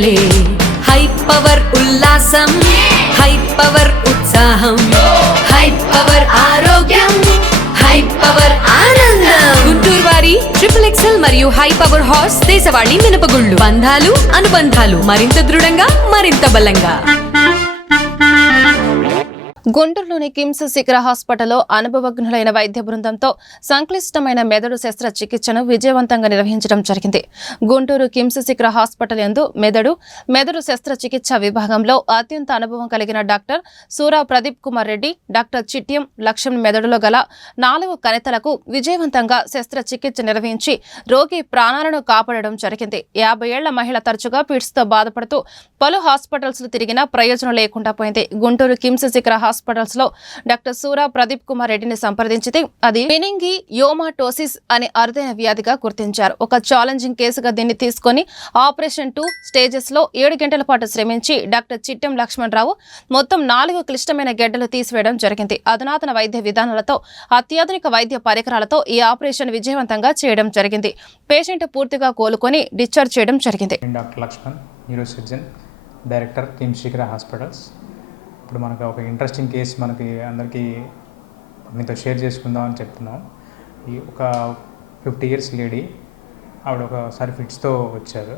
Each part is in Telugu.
క్రీడలే హై పవర్ ఉల్లాసం, హై పవర్ ఉత్సాహం, హై పవర్ ఆరోగ్యం, హై పవర్ ఆనందం. గుంటూరు వారి XXL మరియు హై పవర్ హార్స్ దేశవాళీ మినపగుళ్ళు. బంధాలు అనుబంధాలు మరింత దృఢంగా, మరింత బలంగా. గుంటూరులోని కిమ్స్ శిఖర హాస్పిటల్లో అనుభవజ్ఞులైన వైద్య బృందంతో సంక్లిష్టమైన మెదడు శస్త్రచికిత్సను విజయవంతంగా నిర్వహించడం జరిగింది. గుంటూరు కిమ్స్ శిఖర హాస్పిటల్ యందు మెదడు శస్త్రచికిత్స విభాగంలో అత్యంత అనుభవం కలిగిన డాక్టర్ సూరా ప్రదీప్ కుమార్ రెడ్డి, డాక్టర్ చిట్యం లక్ష్మణ్ మెదడులో గల 4 కణితలకు విజయవంతంగా శస్త్రచికిత్స నిర్వహించి రోగి ప్రాణాలను కాపాడడం జరిగింది. 50 ఏళ్ల మహిళ తరచుగా పిట్స్తో బాధపడుతూ పలు హాస్పిటల్స్ తిరిగినా ప్రయోజనం లేకుండా పోయింది. గుంటూరు కిమ్స్ శిఖర హాస్పిటల్స్ లో డాక్టర్ సూరా ప్రదీప్ కుమార్ రెడ్డిని సంప్రదించితే అది మెనింగియోమాటోసిస్ అనే అరుదైన వ్యాధిగా గుర్తించారు. ఒక ఛాలెంజింగ్ కేసుగా దీన్ని తీసుకుని ఆపరేషన్ 2 స్టేజెస్ లో 7 గంటల పాటు శ్రమించి డాక్టర్ చిట్టెం లక్ష్మణ్ రావు మొత్తం 4 క్లిష్టమైన గెడ్డలు తీసివేయడం జరిగింది. అధునాతన వైద్య విధానాలతో అత్యాధునిక వైద్య పరికరాలతో ఈ ఆపరేషన్ విజయవంతంగా చేయడం జరిగింది. పేషెంట్ పూర్తిగా కోలుకొని డిశ్చార్జ్ చేయడం జరిగింది. Doctor Lakshman, neuro surgeon, director KIMS Shikhara hospitals. ఇప్పుడు మనకు ఒక ఇంట్రెస్టింగ్ కేసు అందరికీ మీతో షేర్ చేసుకుందామని చెప్తున్నాం. ఈ ఒక 50 years లేడీ, ఆవిడ ఒకసారి ఫిట్స్తో వచ్చారు.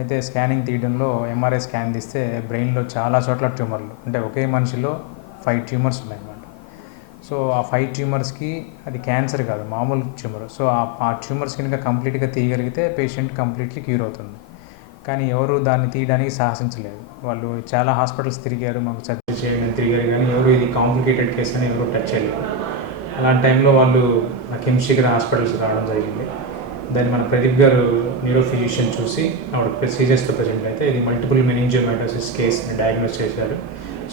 అయితే స్కానింగ్ తీయడంలో MRI స్కాన్ తీస్తే బ్రెయిన్లో చాలా చోట్ల ట్యూమర్లు, అంటే ఒకే మనిషిలో 5 ట్యూమర్స్ ఉన్నాయన్నమాట. సో ఆ 5 ట్యూమర్స్కి అది క్యాన్సర్ కాదు, మామూలు ట్యూమర్. సో ఆ ట్యూమర్స్ కనుక కంప్లీట్గా తీయగలిగితే పేషెంట్ కంప్లీట్లీ క్యూర్ అవుతుంది. కానీ ఎవరు దాన్ని తీయడానికి సాహసించలేదు. వాళ్ళు చాలా హాస్పిటల్స్ తిరిగారు, మాకు సర్జరీ చేయడానికి తిరిగారు, కానీ ఎవరు ఇది కాంప్లికేటెడ్ కేసు అని ఎవరు టచ్ చేయలేదు. అలాంటి టైంలో వాళ్ళు కిమ్స్ శిఖర హాస్పిటల్స్ రావడం జరిగింది. దాన్ని మన ప్రదీప్ గారు న్యూరో ఫిజిషియన్ చూసి ఆవిడ సీరియస్తో ప్రజెంట్ అయితే ఇది మల్టిపుల్ మెనింజియోమాటోసిస్ కేసుని డయాగ్నోస్ చేశారు.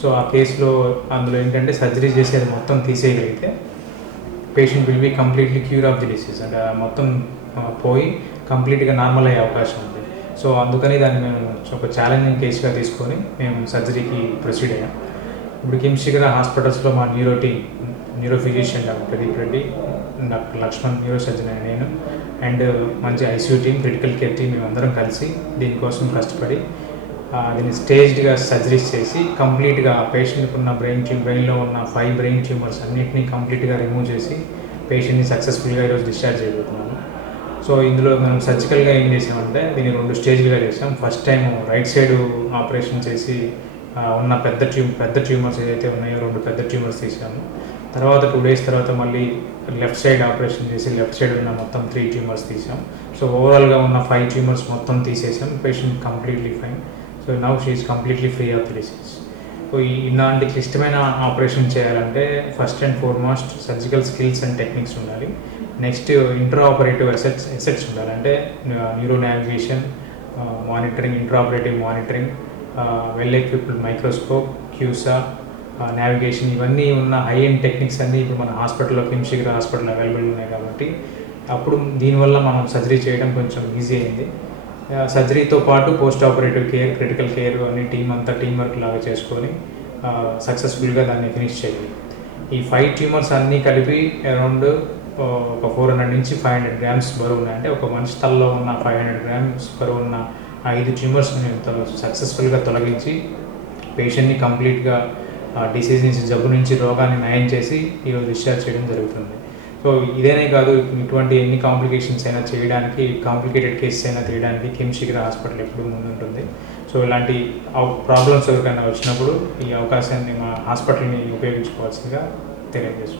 సో ఆ కేసులో అందులో ఏంటంటే సర్జరీ చేసేది మొత్తం తీసేయగలిగితే patient will be completely cure of the disease, అంటే మొత్తం పోయి కంప్లీట్గా నార్మల్ అయ్యే అవకాశం ఉంది. సో అందుకని దాన్ని మేము ఒక ఛాలెంజింగ్ కేసుగా తీసుకొని మేము సర్జరీకి ప్రొసీడ్ అయ్యాం. ఇప్పుడు కిమ్స్ శిఖర హాస్పిటల్స్లో మా neuro physician doctor Pradeep Reddy, doctor Lakshman neuro surgeon నేను, అండ్ మంచి ICU team, critical care team, మేమందరం కలిసి దీనికోసం కష్టపడి దీన్ని స్టేజ్డ్గా సర్జరీస్ చేసి కంప్లీట్గా పేషెంట్కి ఉన్న బ్రెయిన్లో ఉన్న 5 బ్రెయిన్ ట్యూమర్స్ అన్నింటినీ కంప్లీట్గా రిమూవ్ చేసి పేషెంట్ని సక్సెస్ఫుల్గా ఈరోజు డిశ్చార్జ్ చేయబోతున్నాము. సో ఇందులో మనం సర్జికల్గా ఏం చేసామంటే దీన్ని 2 స్టేజ్లుగా చేసాం. First time right side operation చేసి ఉన్న పెద్ద ట్యూమర్స్ ఏదైతే ఉన్నాయో 2 పెద్ద ట్యూమర్స్ తీసాము. తర్వాత 2 days తర్వాత మళ్ళీ లెఫ్ట్ సైడ్ ఆపరేషన్ చేసి లెఫ్ట్ సైడ్ ఉన్న మొత్తం 3 ట్యూమర్స్ తీసాం. సో ఓవరాల్గా ఉన్న 5 ట్యూమర్స్ మొత్తం తీసేసాం. Patient completely fine. So now she is completely free of the disease. So ఇలాంటి క్లిష్టమైన ఆపరేషన్ చేయాలంటే first and foremost surgical skills and techniques ఉండాలి. నెక్స్ట్ ఇంట్రా ఆపరేటివ్ ఎసెట్స్ ఉండాలి, అంటే neuro navigation, monitoring, intraoperative monitoring, well equipped microscope, CUSA, navigation, ఇవన్నీ ఉన్న హై ఎండ్ టెక్నిక్స్ అన్నీ ఇప్పుడు మన హాస్పిటల్లో కిమ్స్ శిఖర హాస్పిటల్లో అవైలబుల్ ఉన్నాయి. కాబట్టి అప్పుడు దీనివల్ల మనం సర్జరీ చేయడం కొంచెం ఈజీ అయింది. సర్జరీతో పాటు post operative care, critical care అన్ని టీం వర్క్ లాగా చేసుకొని సక్సెస్ఫుల్గా దాన్ని ఫినిష్ చేయాలి. ఈ 5 ట్యూమర్స్ అన్నీ కలిపి అరౌండ్ ఒక 400 నుంచి 500 grams బరువు ఉన్నాయి. అంటే ఒక మనిషి తలలో ఉన్న 500 grams బరువు ఉన్న 5 ట్యూమర్స్ మేము సక్సెస్ఫుల్గా తొలగించి పేషెంట్ని కంప్లీట్గా డిసీజ్ నుంచి, జబ్బు నుంచి, రోగాన్ని నయం చేసి ఈరోజు డిశ్చార్జ్ చేయడం జరుగుతుంది. సో ఇదేనే కాదు, ఇటువంటి ఎన్ని కాంప్లికేషన్స్ అయినా చేయడానికి, కాంప్లికేటెడ్ కేసెస్ అయినా తీయడానికి కిమ్స్ శిఖర హాస్పిటల్ ఎప్పుడు ముందుంటుంది. సో ఇలాంటి ప్రాబ్లమ్స్ ఎవరికైనా వచ్చినప్పుడు ఈ అవకాశాన్ని మా హాస్పిటల్ని ఉపయోగించుకోవాల్సిందిగా తెలియజేస్తున్నాం.